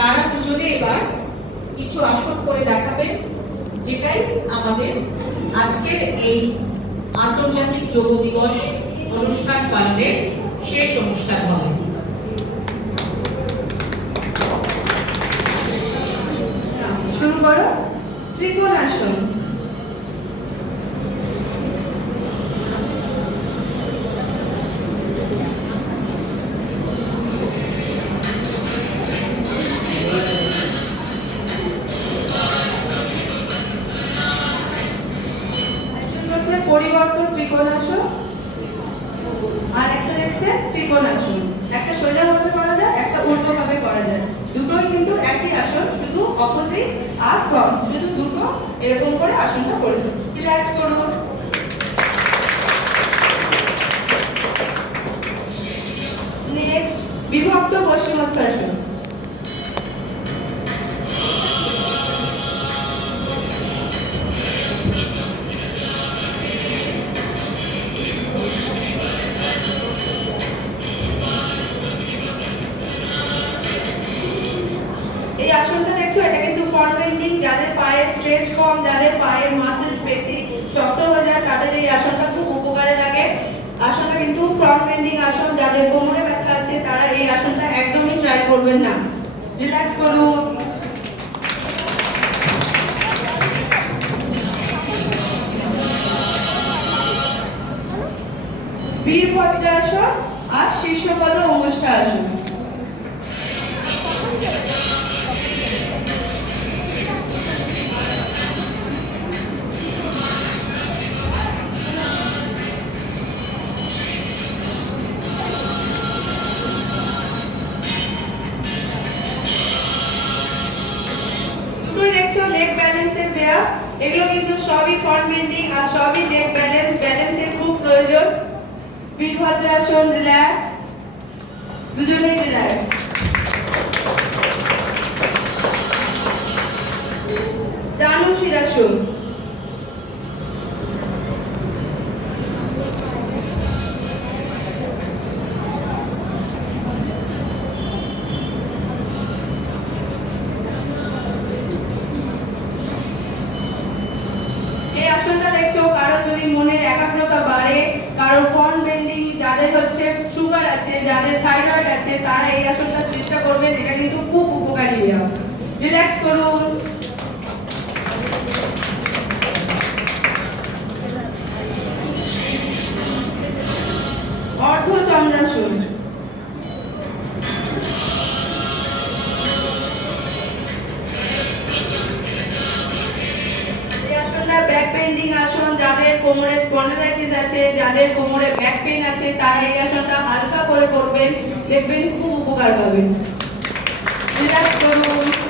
তারা দুজনে এবার কিছু আসন করে দেখাবেন, যেটাই আমাদের আজকের এই আন্তর্জাতিক যোগ দিবস অনুষ্ঠান পালনের শেষ অনুষ্ঠান হবে। শুরু করো। ত্রিকোণাসন। পরিবর্তন ত্রিকোণাসন, আর একটা দেখছে ত্রিকোণাসন। একটা সোজাভাবে করা যায়, একটা উল্টোভাবে করা যায়। দুটোই কিন্তু একই আসন, শুধু অপোজিট আর ফ্রন্ট, শুধু দুটো এরকম করে আসনটা করেছে। রিল্যাক্স করুন। নেক্সট বিভক্ত পশ্চিমোত্তাসন। এই আসনটা দেখছো, এটা কিন্তু ফ্রন্ট বেন্ডিং। যাদের পায়ের স্ট্রেচ কম, যাদের পায়ের মাসেল বেশি শক্ত হয়ে যায়, তাদের এই আসনটা খুব উপকারে লাগে। আসনটা কিন্তু ফ্রন্ট বেন্ডিং আসন। যাদের কোমরে ব্যথা আছে তারা এই আসনটা একদমই ট্রাই করবেন না। রিল্যাক্স করুন। বীরভদ্রাসন আর শীর্ষপদ অঙ্গুষ্ঠাসন। দেখছো লেগ ব্যালেন্সের ব্যায়াম, এগুলো কিন্তু সবই ফ্রন্ট বেন্ডিং আর সবই লেগ ব্যালেন্সের খুব প্রয়োজন। বীরভদ্রাসন। রিল্যাক্স, দুজনেই রিল্যাক্স। জানুশিরাসন। আসনটা দেখছো, কারো যদি মনের একাগ্রতা বাড়ে, কারো ফ্রন্ট বেন্ডিং, যাদের হচ্ছে সুগার আছে, যাদের থাইরয়েড আছে, তারা এই আসনটা চেষ্টা করবেন। এটা কিন্তু খুব উপকারী ব্যায়াম। রিল্যাক্স করুন। অর্ধচন্দ্রাসন। ব্যাক বেন্ডিং আসন। যাদের কোমরে স্পন্ডিলাইটিস আছে, যাদের কোমরে ব্যাক পেইন আছে, তারা এই আসনটা হালকা করে করবেন, দেখবেন খুব উপকার পাবেন। রিল্যাক্স করুন।